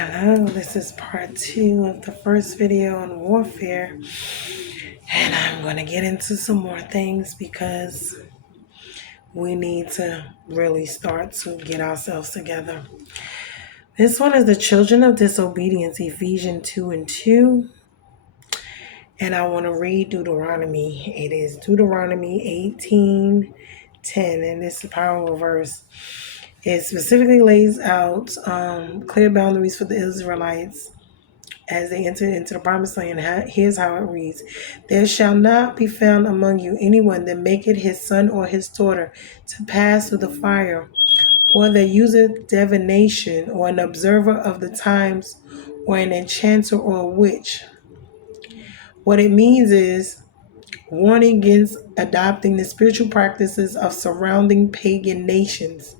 Hello, this is part 2 of the first video on warfare, and I'm going to get into some more things because we need to really start to get ourselves together. This one is the children of disobedience, Ephesians 2 and 2, and I want to read Deuteronomy. It is Deuteronomy 18:10, and this is a powerful verse. It specifically lays out clear boundaries for the Israelites as they enter into the promised land. Here's how it reads. There shall not be found among you anyone that maketh his son or his daughter to pass through the fire, or that useth divination, or an observer of the times, or an enchanter or a witch. What it means is warning against adopting the spiritual practices of surrounding pagan nations.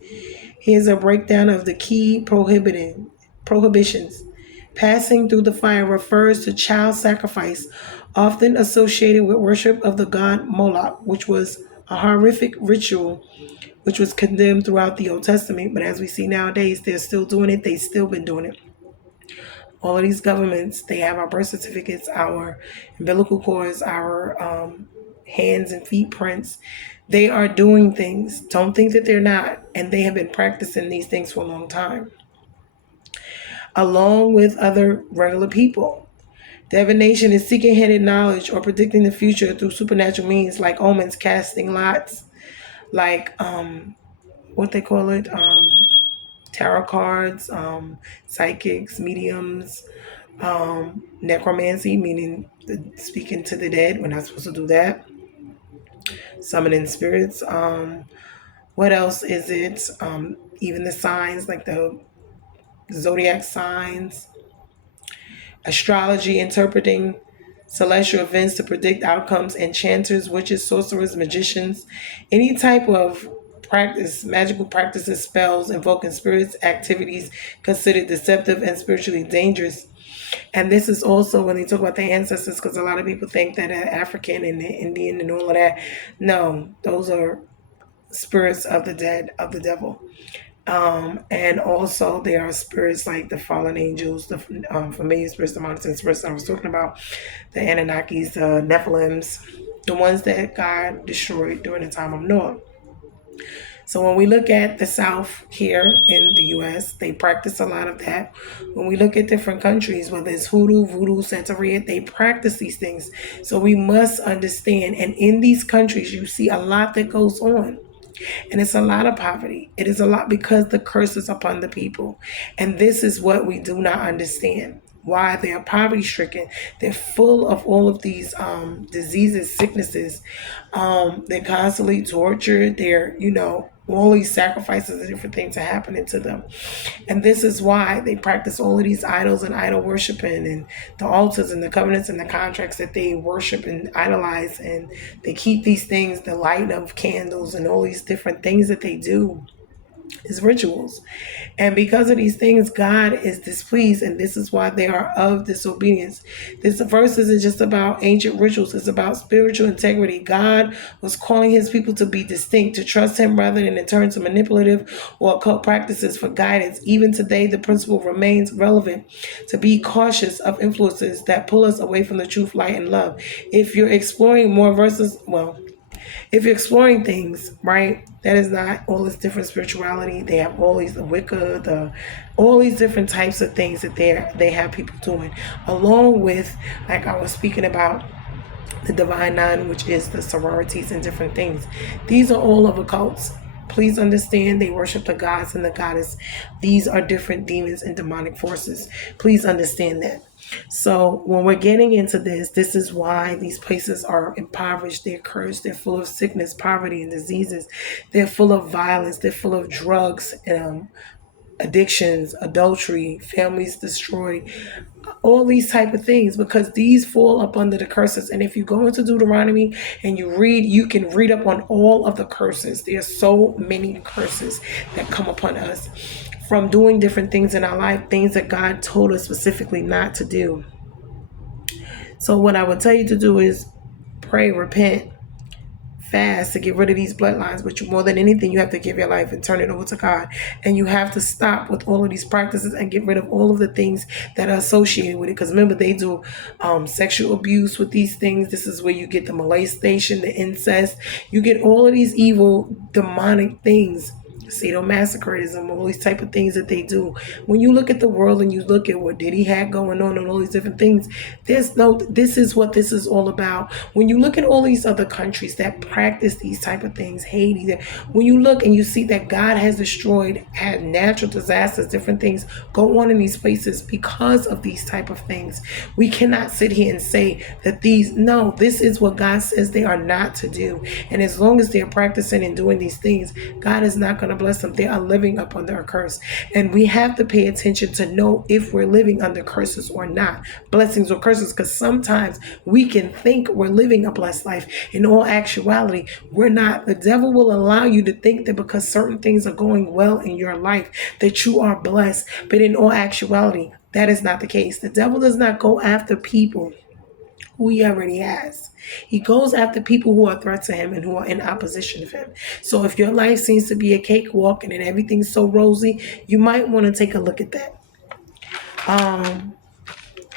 Here's a breakdown of the key prohibitions. Passing through the fire refers to child sacrifice, often associated with worship of the god Moloch, which was a horrific ritual which was condemned throughout the Old Testament. But as we see nowadays, they're still doing it. They've still been doing it. All of these governments, they have our birth certificates, our umbilical cords, our hands and feet prints. They are doing things. Don't think that they're not. And they have been practicing these things for a long time, along with other regular people. Divination is seeking hidden knowledge or predicting the future through supernatural means like omens, casting lots, like what they call it, tarot cards, psychics, mediums, necromancy, meaning speaking to the dead. We're not supposed to do that. Summoning spirits. What else is it? Even the signs, like the zodiac signs. Astrology, interpreting celestial events to predict outcomes. Enchanters, witches, sorcerers, magicians. Any type of practice, magical practices, spells, invoking spirits, activities considered deceptive and spiritually dangerous. And this is also when they talk about the ancestors, because a lot of people think that African and the Indian and all of that. No, those are spirits of the dead, of the devil. And also there are spirits like the fallen angels, the familiar spirits, the monitoring spirits I was talking about, the Anunnakis, the Nephilims, the ones that God destroyed during the time of Noah. So when we look at the South here in the U.S., they practice a lot of that. When we look at different countries, whether it's hoodoo, voodoo, Santeria, they practice these things. So we must understand. And in these countries, you see a lot that goes on. And it's a lot of poverty. It is a lot because the curse is upon the people. And this is what we do not understand. Why they are poverty stricken. They're full of all of these diseases, sicknesses. They're constantly tortured. They're, all these sacrifices and different things are happening to them. And this is why they practice all of these idols and idol worshiping and the altars and the covenants and the contracts that they worship and idolize. And they keep these things, the light of candles and all these different things that they do is rituals. And because of these things, God is displeased, and this is why they are of disobedience. This verse isn't just about ancient rituals, it's about spiritual integrity. God was calling his people to be distinct, to trust him rather than to turn to manipulative or occult practices for guidance. Even today, the principle remains relevant to be cautious of influences that pull us away from the truth, light, and love. If you're exploring more verses, if you're exploring things, right, that is not all this different spirituality. They have all these, the Wicca, all these different types of things that they have people doing, along with, like I was speaking about, the Divine Nine, which is the sororities and different things. These are all of occults. Please understand, they worship the gods and the goddess. These are different demons and demonic forces. Please understand that. So when we're getting into this is why these places are impoverished. They're cursed. They're full of sickness, poverty, and diseases. They're full of violence. They're full of drugs, addictions, adultery, families destroyed, all these type of things, because these fall up under the curses. And if you go into Deuteronomy and you read, you can read up on all of the curses. There are so many curses that come upon us from doing different things in our life, things that God told us specifically not to do. So what I would tell you to do is pray, repent, fast to get rid of these bloodlines, but more than anything, you have to give your life and turn it over to God. And you have to stop with all of these practices and get rid of all of the things that are associated with it. Because remember, they do sexual abuse with these things. This is where you get the molestation, the incest. You get all of these evil, demonic things, sadomasochism, all these type of things that they do. When you look at the world and you look at what Diddy had going on and all these different things, this is what this is all about. When you look at all these other countries that practice these type of things, Haiti, when you look and you see that God has destroyed, had natural disasters, different things go on in these places because of these type of things. We cannot sit here and say that this is what God says they are not to do. And as long as they're practicing and doing these things, God is not going to bless them. They are living up under a curse. And we have to pay attention to know if we're living under curses or not, blessings or curses, because sometimes we can think we're living a blessed life. In all actuality, we're not. The devil will allow you to think that because certain things are going well in your life that you are blessed. But in all actuality, that is not the case. The devil does not go after people who he already has. He goes after people who are threats to him and who are in opposition of him. So if your life seems to be a cakewalk and everything's so rosy, you might want to take a look at that.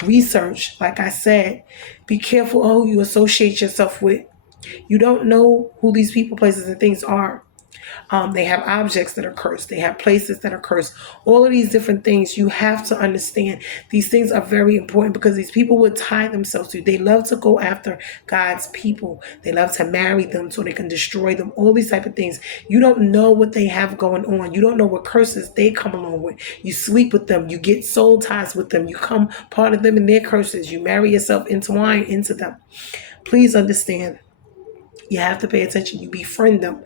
Research, like I said, be careful who you associate yourself with. You don't know who these people, places, and things are. They have objects that are cursed. They have places that are cursed. All of these different things, you have to understand. These things are very important because these people would tie themselves to. They love to go after God's people. They love to marry them so they can destroy them. All these type of things. You don't know what they have going on. You don't know what curses they come along with. You sleep with them. You get soul ties with them. You come part of them in their curses. You marry yourself entwined into them. Please understand. You have to pay attention. You befriend them.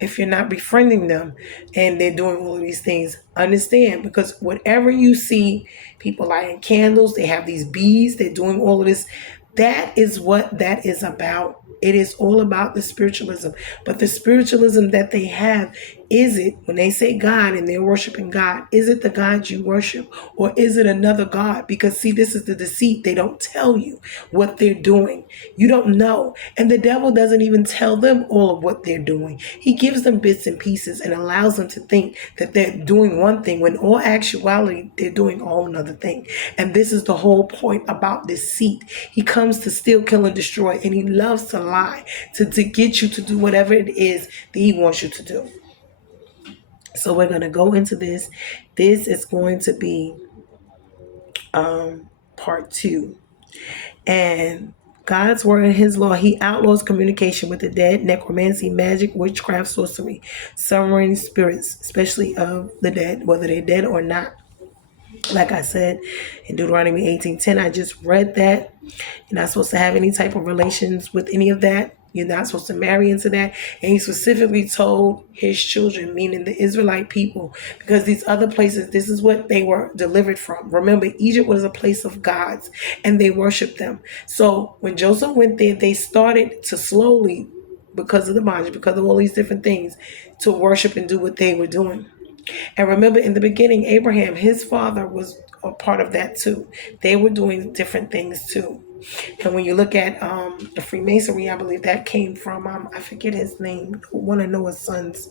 If you're not befriending them and they're doing all of these things, understand, because whatever you see, people lighting candles, they have these bees, they're doing all of this. That is what that is about. It is all about the spiritualism. But the spiritualism that they have, is it, when they say God and they're worshiping God, is it the God you worship or is it another God? Because see, this is the deceit. They don't tell you what they're doing. You don't know. And the devil doesn't even tell them all of what they're doing. He gives them bits and pieces and allows them to think that they're doing one thing when in all actuality, they're doing a whole nother thing. And this is the whole point about deceit. He comes to steal, kill, and destroy, and he loves to lie to get you to do whatever it is that he wants you to do. So we're going to go into this. This is going to be part 2. And God's word and his law, he outlaws communication with the dead, necromancy, magic, witchcraft, sorcery, summoning spirits, especially of the dead, whether they're dead or not. Like I said in Deuteronomy 18:10, I just read that. You're not supposed to have any type of relations with any of that. You're not supposed to marry into that. And he specifically told his children, meaning the Israelite people, because these other places, this is what they were delivered from. Remember, Egypt was a place of gods and they worshiped them. So when Joseph went there, they started to slowly, because of the bondage, because of all these different things, to worship and do what they were doing. And remember, in the beginning, Abraham, his father, was a part of that too. They were doing different things too. And when you look at the Freemasonry, I believe that came from, I forget his name, one of Noah's sons.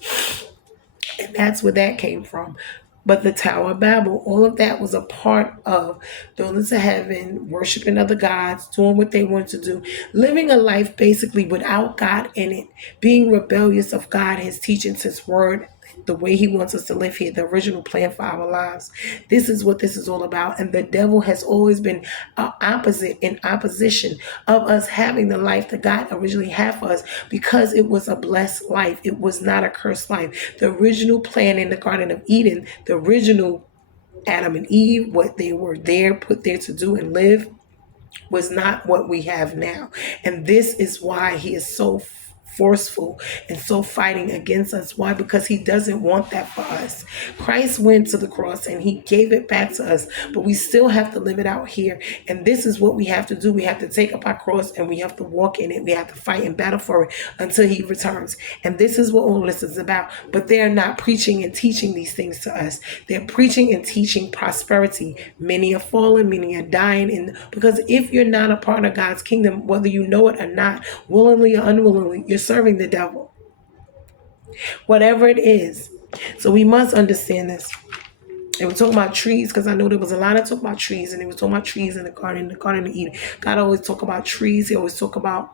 And that's where that came from. But the Tower of Babel, all of that was a part of building to heaven, worshiping other gods, doing what they wanted to do, living a life basically without God in it, being rebellious of God, his teachings, his word, the way he wants us to live here, the original plan for our lives. This is what this is all about. And the devil has always been opposite, in opposition of us having the life that God originally had for us, because it was a blessed life. It was not a cursed life. The original plan in the Garden of Eden, the original Adam and Eve, what they were there, put there to do and live, was not what we have now. And this is why he is so forceful and so fighting against us. Why? Because he doesn't want that for us. Christ went to the cross and he gave it back to us, but we still have to live it out here. And this is what we have to do. We have to take up our cross and we have to walk in it. We have to fight and battle for it until he returns. And this is what all this is about. But they're not preaching and teaching these things to us. They're preaching and teaching prosperity. Many are falling, many are dying. Because if you're not a part of God's kingdom, whether you know it or not, willingly or unwillingly, you're serving the devil. Whatever it is. So we must understand this. They were talking about trees, because I know there was a lot of talk about trees, and they were talking about trees in the Garden of Eden. God always talk about trees. He always talk about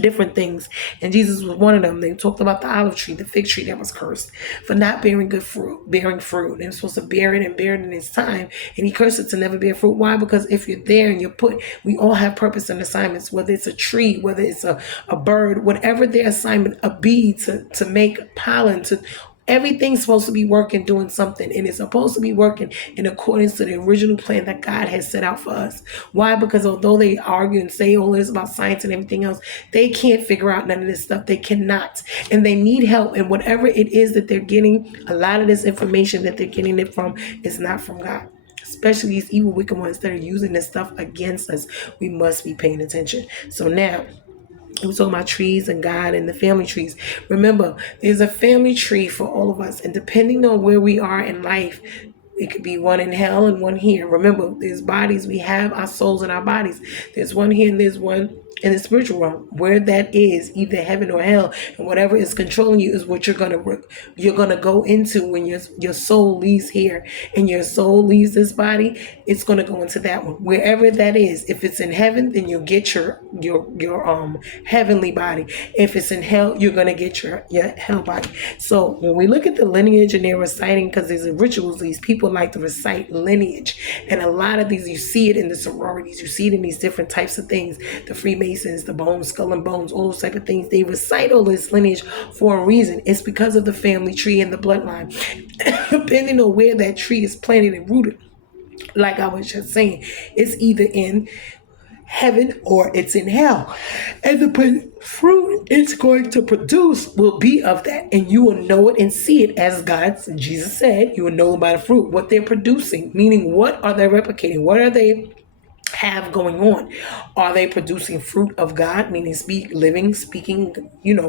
different things, and Jesus was one of them. They talked about the olive tree, the fig tree that was cursed for not bearing fruit. They were supposed to bear it and bear it in its time, and he cursed it to never bear fruit. Why? Because if you're there and we all have purpose and assignments, whether it's a tree, whether it's a bird, whatever their assignment, a bee to make pollen, to everything's supposed to be working, doing something, and it's supposed to be working in accordance to the original plan that God has set out for us. Why? Because although they argue and say all this about science and everything else, they can't figure out none of this stuff. They cannot, and they need help. And whatever it is that they're getting, a lot of this information that they're getting it from is not from God. Especially these evil, wicked ones that are using this stuff against us. We must be paying attention. So now, we're talking about trees and God and the family trees. Remember, there's a family tree for all of us. And depending on where we are in life, it could be one in hell and one here. Remember, there's bodies. We have our souls in our bodies. There's one here and there's one in the spiritual realm. Where that is, either heaven or hell, and whatever is controlling you is what you're gonna go into when your soul leaves here and your soul leaves this body. It's gonna go into that one, wherever that is. If it's in heaven, then you'll get your heavenly body. If it's in hell, you're gonna get your hell body. So when we look at the lineage and they're reciting, because there's rituals, these people like to recite lineage, and a lot of these, you see it in the sororities, you see it in these different types of things, the Freemasons, the bones, skull and bones, all those type of things. They recite all this lineage for a reason. It's because of the family tree and the bloodline. Depending on where that tree is planted and rooted, like I was just saying, it's either in heaven or it's in hell, and the fruit it's going to produce will be of that, and you will know it and see it, as Jesus said, you will know by the fruit what they're producing, meaning what are they replicating, what are they have going on. Are they producing fruit of God, meaning speaking,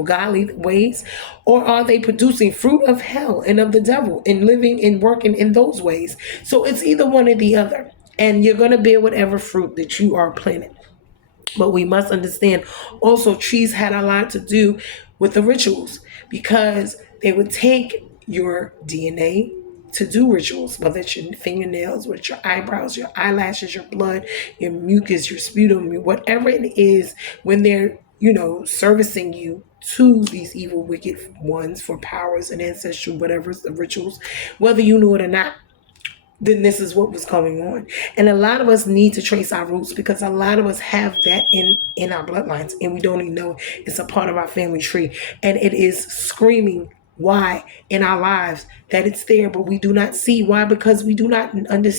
godly ways? Or are they producing fruit of hell and of the devil and living and working in those ways? So it's either one or the other. And you're going to bear whatever fruit that you are planting. But we must understand also, trees had a lot to do with the rituals, because they would take your DNA to do rituals, whether it's your fingernails, with your eyebrows, your eyelashes, your blood, your mucus, your sputum, whatever it is, when they're, servicing you to these evil, wicked ones for powers and ancestry, whatever the rituals, whether you knew it or not, then this is what was going on. And a lot of us need to trace our roots, because a lot of us have that in our bloodlines, and we don't even know it's a part of our family tree. And it is screaming why in our lives that it's there, but we do not see why, because we do not understand